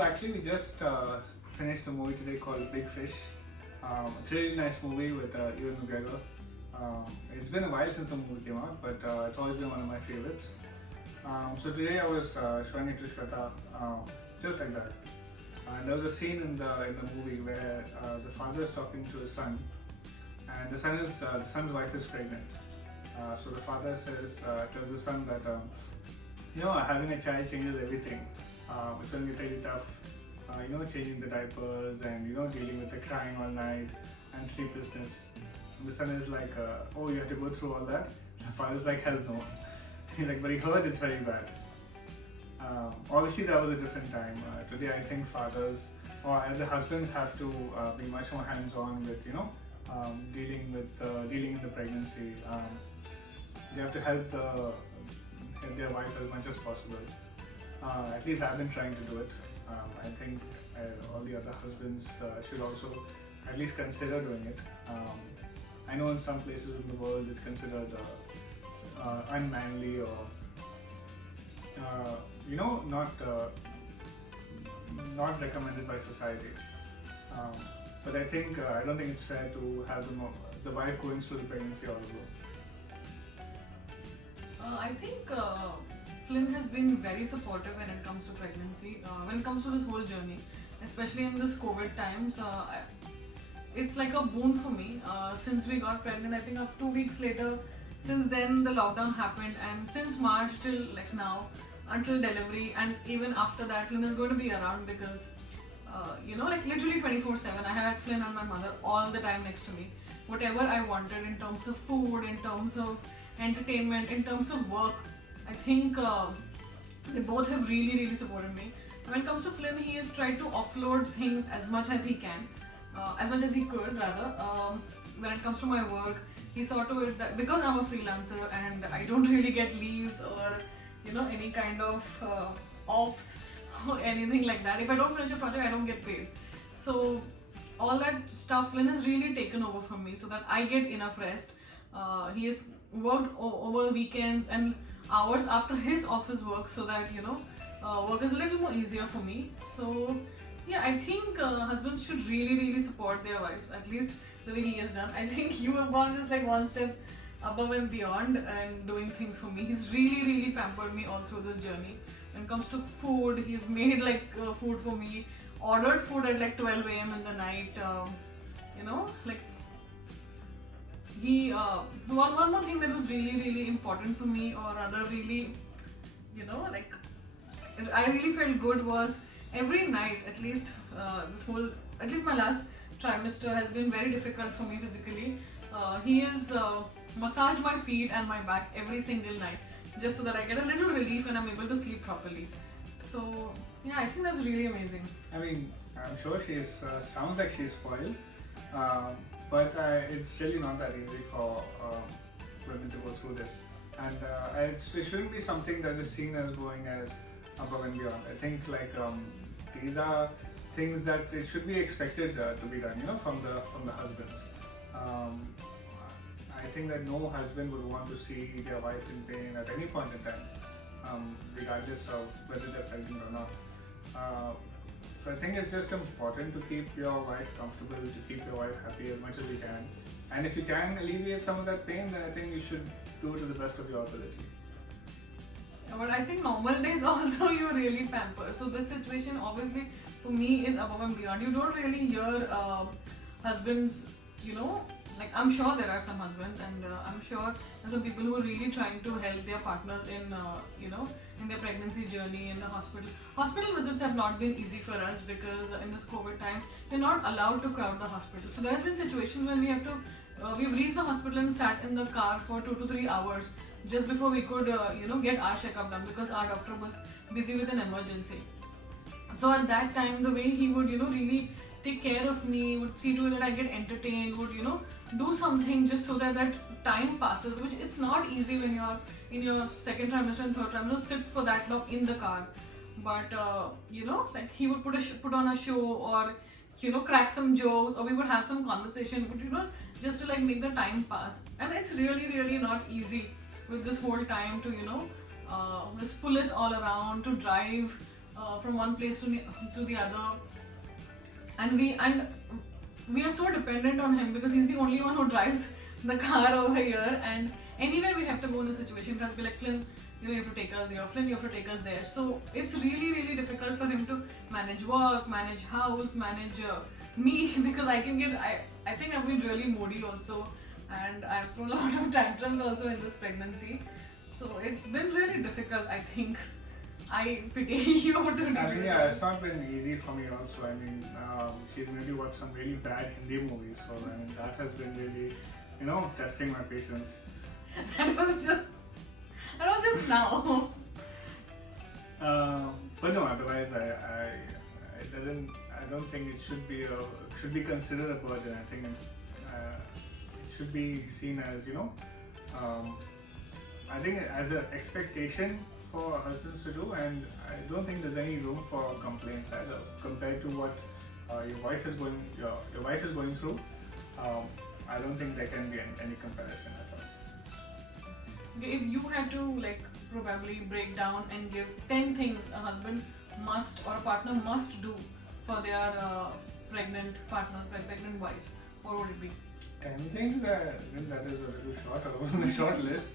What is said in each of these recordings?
So actually, we just finished a movie today called Big Fish. It's a really nice movie with Ewan McGregor. It's been a while since the movie came out, but it's always been one of my favorites. So today I was showing it to Shweta, just like that. And there was a scene in the movie where the father is talking to his son, and the son's wife is pregnant. So the father tells the son that having a child changes everything. It's going to be really tough. Changing the diapers and dealing with the crying all night and sleeplessness. And the son is like, oh, you have to go through all that. The father's like, hell no. He's like, but he heard it's very bad. Obviously, that was a different time. Today, I think fathers or the husbands have to be much more hands-on with dealing in the pregnancy. They have to help their wife as much as possible. At least I've been trying to do it. I think all the other husbands should also at least consider doing it. I know in some places in the world it's considered unmanly or not recommended by society. But I don't think it's fair to have the wife going through the pregnancy also. I think Flynn has been very supportive when it comes to pregnancy, when it comes to this whole journey, especially in this COVID times. It's like a boon for me. Since we got pregnant, I think 2 weeks later, since then the lockdown happened, and since March till like now, until delivery, and even after that, Flynn is going to be around because, literally 24/7. I had Flynn and my mother all the time next to me. Whatever I wanted in terms of food, in terms of entertainment, in terms of work, I think they both have really supported me. When it comes to Flynn, he has tried to offload things as much as he can, as much as he could rather. When it comes to my work, he saw to it that because I'm a freelancer and I don't really get leaves or any kind of offs or anything like that. If I don't finish a project, I don't get paid. So all that stuff Flynn has really taken over from me so that I get enough rest. He has worked over weekends and hours after his office work so that work is a little more easier for me. So yeah, I think husbands should really support their wives, at least the way he has done. I think you have gone just like one step above and beyond and doing things for me. He's really pampered me all through this journey. When it comes to food, he's made food for me, ordered food at like 12 a.m. in the night. He one more thing that was really important for me, or rather really, I really felt good was every night, at least my last trimester has been very difficult for me physically. He has massaged my feet and my back every single night just so that I get a little relief and I'm able to sleep properly. So yeah, I think that's really amazing. I mean, I'm sure she is, sounds like she's spoiled, but it's really not that easy for women to go through this. And it shouldn't be something that is seen as going as above and beyond. I think these are things that it should be expected to be done, from the husbands. I think that no husband would want to see their wife in pain at any point in time, regardless of whether they're pregnant or not. So I think it's just important to keep your wife comfortable, to keep your wife happy as much as you can. And if you can alleviate some of that pain, then I think you should do it to the best of your ability. But I think normal days also you really pamper. So this situation obviously for me is above and beyond. You don't really hear husbands, I'm sure there are some husbands, and I'm sure there are some people who are really trying to help their partners in their pregnancy journey in the hospital. Hospital visits have not been easy for us because in this COVID time we're not allowed to crowd the hospital. So there has been situations when we've reached the hospital and sat in the car for 2 to 3 hours just before we could get our checkup done because our doctor was busy with an emergency. So at that time, the way he would really take care of me, would see to it that I get entertained, would do something just so that time passes, which it's not easy when you're in your second trimester and third trimester, sit for that long in the car. But he would put on a show, or crack some jokes, or we would have some conversation, but just to make the time pass. And it's really not easy with this whole time to just pull us all around, to drive from one place to the other, and we are so dependent on him because he's the only one who drives the car over here, and anywhere we have to go in the situation, he has to be like, Flynn, you have to take us here, Flynn, you have to take us there. So it's really, really difficult for him to manage work, manage house, manage me because I think I've been really moody also, and I've thrown a lot of tantrums also in this pregnancy. So it's been really difficult. I think I pity you to do I mean, this. yeah, it's not been easy for me also. I mean, she's maybe watched some really bad Hindi movies, so I mean, that has been really, testing my patience. That was just now. But no, otherwise, I don't think it should be considered a burden. I think it should be seen as, I think as an expectation for husbands to do, and I don't think there's any room for complaints either compared to what your wife is going through. I don't think there can be any comparison at all. Okay, if you had to probably break down and give 10 things a husband must or a partner must do for their pregnant partner, pregnant wife, what would it be? 10 things, I think that is a little short, a short list.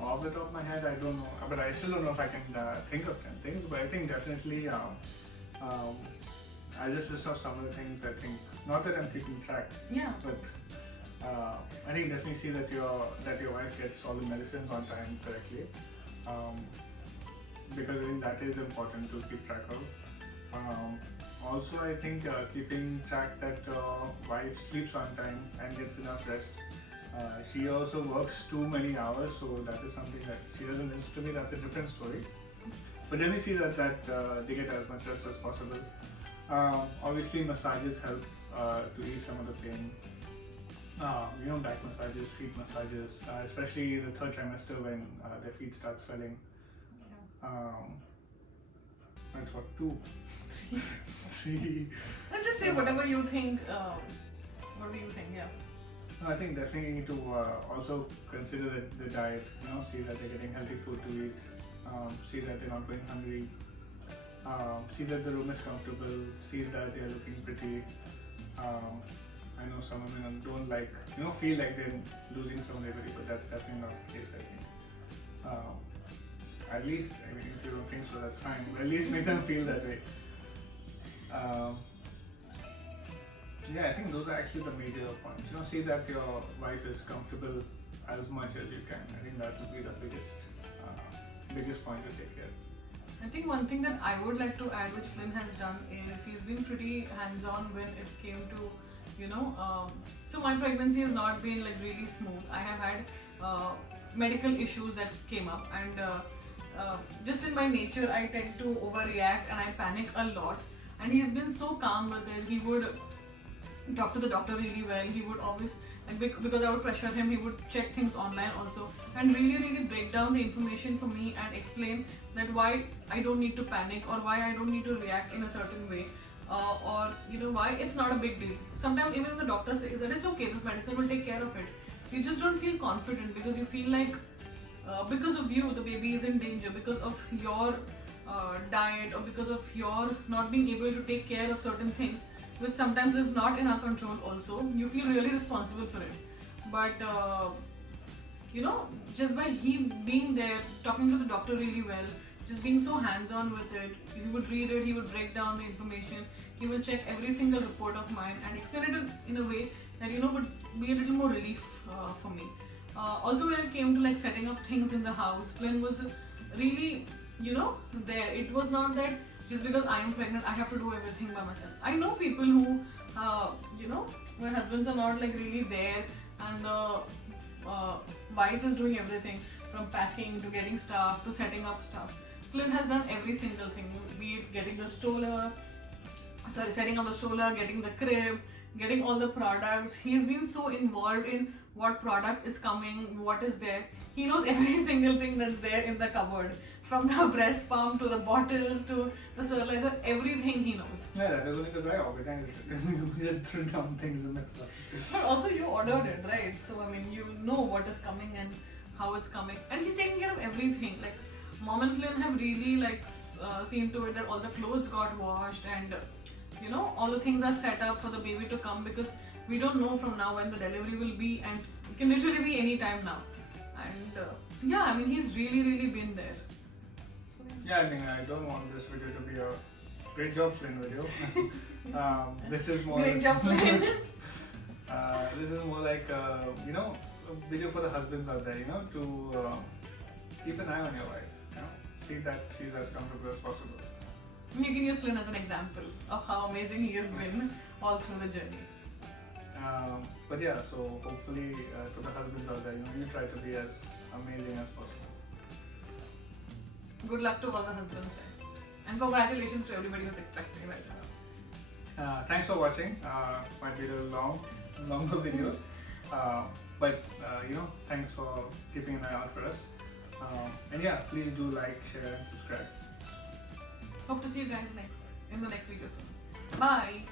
Off the top of my head, I don't know, but I still don't know if I can think of 10 things. But I think definitely, I just list off some of the things. I think not that I'm keeping track, Yeah. but I think definitely see that your wife gets all the medicines on time correctly, because I think that is important to keep track of. Also, I think keeping track that wife sleeps on time and gets enough rest. She also works too many hours, so that is something that she doesn't mention to me. That's a different story. But then we see that they get as much rest as possible. Obviously, massages help to ease some of the pain. Back massages, feet massages, especially the third trimester when their feet start swelling. That's what, 2, 3. And just say whatever you think. What do you think? Yeah. I think definitely need to also consider the diet. See that they're getting healthy food to eat. See that they're not going hungry. See that the room is comfortable. See that they're looking pretty. I know some women don't feel like they're losing some of their body, but that's definitely not the case, I think. At least, I mean, if you don't think so, that's fine, but at least make them feel that way. Yeah, I think those are actually the major points. See that your wife is comfortable as much as you can. I think that would be the biggest point to take care. I think one thing that I would like to add, which Flynn has done, is he's been pretty hands-on when it came to, so my pregnancy has not been really smooth. I have had medical issues that came up, and just in my nature, I tend to overreact and I panic a lot. And he's been so calm with it. He would talk to the doctor really well. He would always, because I would pressure him, he would check things online also and really, really break down the information for me and explain that why I don't need to panic or why I don't need to react in a certain way. Or why it's not a big deal. Sometimes even if the doctor says that it's okay, this medicine will take care of it, you just don't feel confident because you feel like because of you the baby is in danger, because of your diet or because of your not being able to take care of certain things, which sometimes is not in our control also. You feel really responsible for it. But just by he being there, talking to the doctor really well, just being so hands-on with it, he would read it, he would break down the information, he will check every single report of mine and explain it in a way that would be a little more relief for me. Also, when it came to setting up things in the house, Flynn was really there. It was not that just because I am pregnant I have to do everything by myself. I know people who when husbands are not really there and the wife is doing everything from packing to getting stuff to setting up stuff. Flynn has done every single thing, be it getting the stroller, setting up the stroller, getting the crib, getting all the products. He's been so involved in what product is coming, what is there. He knows every single thing that's there in the cupboard, from the breast pump to the bottles to the sterilizer, everything he knows. Yeah, that is only because I organized it. You just threw down things in the closet. But also you ordered it, right? So I mean, you know what is coming and how it's coming, and he's taking care of everything. Mom and Flynn have really seen to it that all the clothes got washed and all the things are set up for the baby to come, because we don't know from now when the delivery will be, and it can literally be any time now. And yeah, I mean, he's really been there. So, Yeah, I mean, I don't want this video to be a great job Flynn video. This is more. Great job, Flynn. This is more like a video for the husbands out there, to keep an eye on your wife. See that she's as comfortable as possible. You can use Flynn as an example of how amazing he has been all through the journey. But yeah, so hopefully to the husbands out there, you try to be as amazing as possible. Good luck to all the husbands there. And congratulations to everybody who's expecting right now. Thanks for watching. Might be a little longer videos. But thanks for keeping an eye out for us. And yeah, please do like, share and subscribe. Hope to see you guys in the next video soon. Bye!